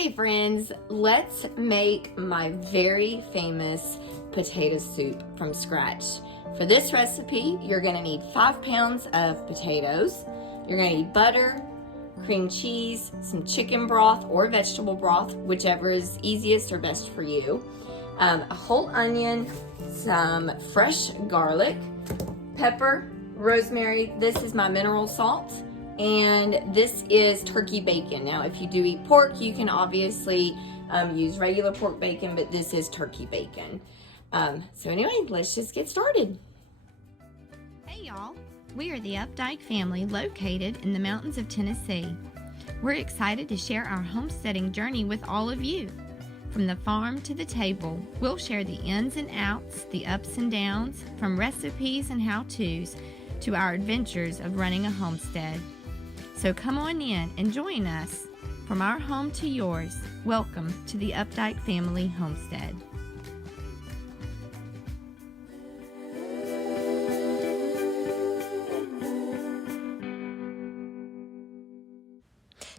Hey friends, let's make my very famous potato soup from scratch. For this recipe, you're gonna need 5 pounds of potatoes. You're gonna need butter, cream cheese, some chicken broth or vegetable broth, whichever is easiest or best for you. A whole onion, some fresh garlic, pepper, rosemary. This is my mineral salt. And this is turkey bacon. Now, if you do eat pork, you can obviously use regular pork bacon, but this is turkey bacon. So anyway, let's just get started. Hey y'all, we are the Updike family located in the mountains of Tennessee. We're excited to share our homesteading journey with all of you. From the farm to the table, we'll share the ins and outs, the ups and downs, from recipes and how-tos to our adventures of running a homestead. So come on in and join us. From our home to yours, welcome to the Updike Family Homestead.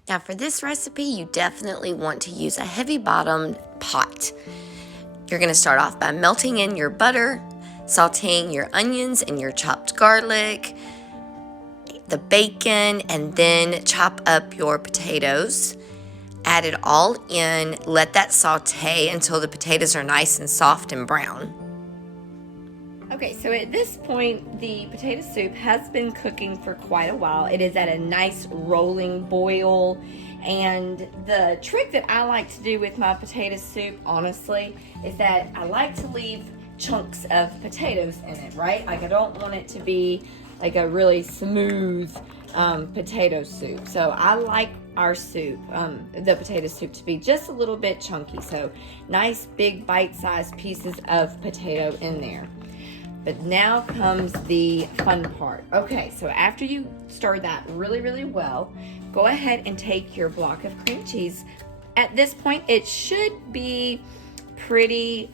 Now for this recipe, you definitely want to use a heavy-bottomed pot. You're going to start off by melting in your butter, sauteing your onions and your chopped garlic, the bacon, and then chop up your potatoes. Add it all in, let that saute until the potatoes are nice and soft and brown. Okay, so at this point, the potato soup has been cooking for quite a while. It is at a nice rolling boil. And the trick that I like to do with my potato soup, honestly, is that I like to leave chunks of potatoes in it, right? Like I don't want it to be like a really smooth potato soup. So I like our soup, the potato soup, to be just a little bit chunky. So nice big bite-sized pieces of potato in there. But now comes the fun part. Okay, so after you stir that really, really well, go ahead and take your block of cream cheese. At this point, it should be pretty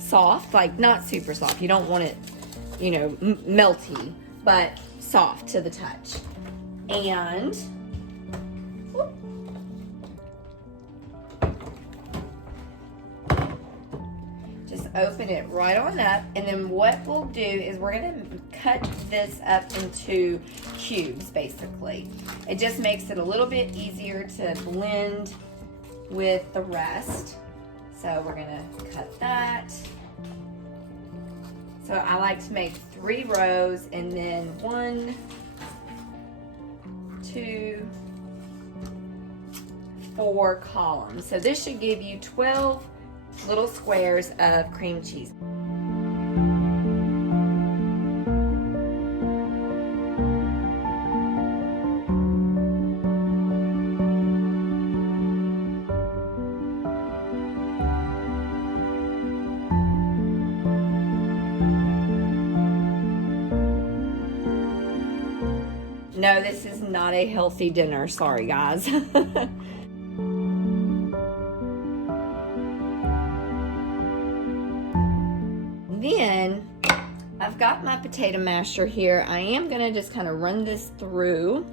soft, like not super soft. You don't want it, you know, melty, but soft to the touch. And just open it right on up, and then what we'll do is we're gonna cut this up into cubes, basically. It just makes it a little bit easier to blend with the rest. So we're gonna cut that. So I like to make 3 rows and then 1, 2, 4 columns. So this should give you 12 little squares of cream cheese. No, this is not a healthy dinner. Sorry, guys. Then I've got my potato masher here. I am gonna just kind of run this through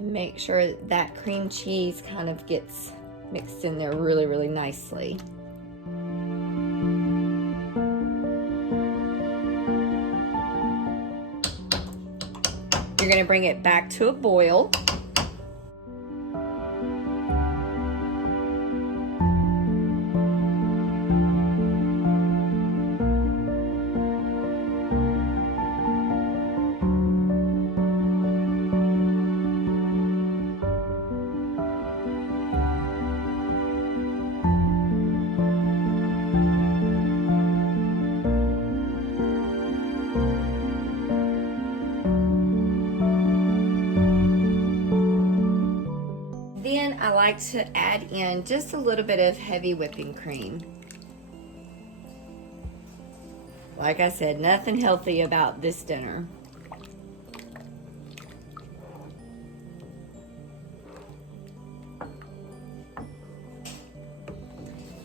and make sure that cream cheese kind of gets mixed in there really, really nicely. You're gonna bring it back to a boil. Then I like to add in just a little bit of heavy whipping cream. Like I said, nothing healthy about this dinner.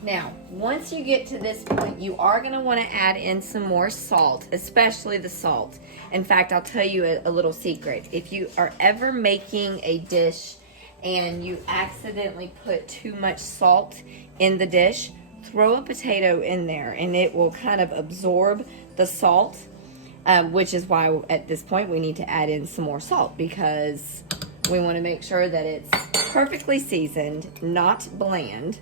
Now, once you get to this point, you are going to want to add in some more salt, especially the salt. In fact, I'll tell you a little secret. If you are ever making a dish and you accidentally put too much salt in the dish, throw a potato in there and it will kind of absorb the salt, which is why at this point we need to add in some more salt, because we want to make sure that it's perfectly seasoned, not bland.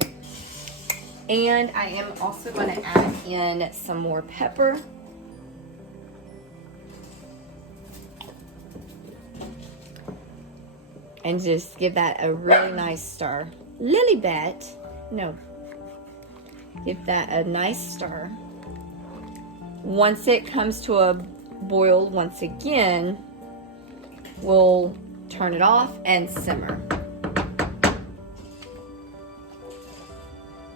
And I am also going to add in some more pepper. And just give that a really nice stir. Lilybet, no. Give that a nice stir. Once it comes to a boil once again, we'll turn it off and simmer.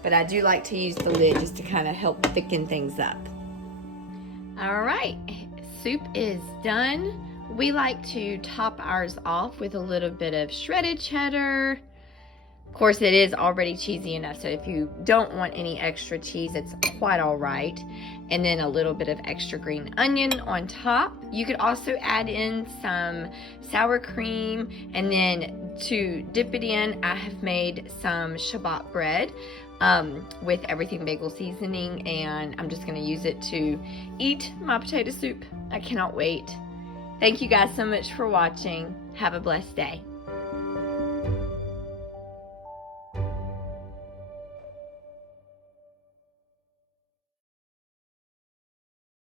But I do like to use the lid just to kind of help thicken things up. All right, soup is done. We like to top ours off with a little bit of shredded cheddar. Of course, it is already cheesy enough, so if you don't want any extra cheese, it's quite all right. And then a little bit of extra green onion on top. You could also add in some sour cream, and then to dip it in, I have made some Shabbat bread with everything bagel seasoning, and I'm just gonna use it to eat my potato soup. I cannot wait. Thank you guys so much for watching. Have a blessed day.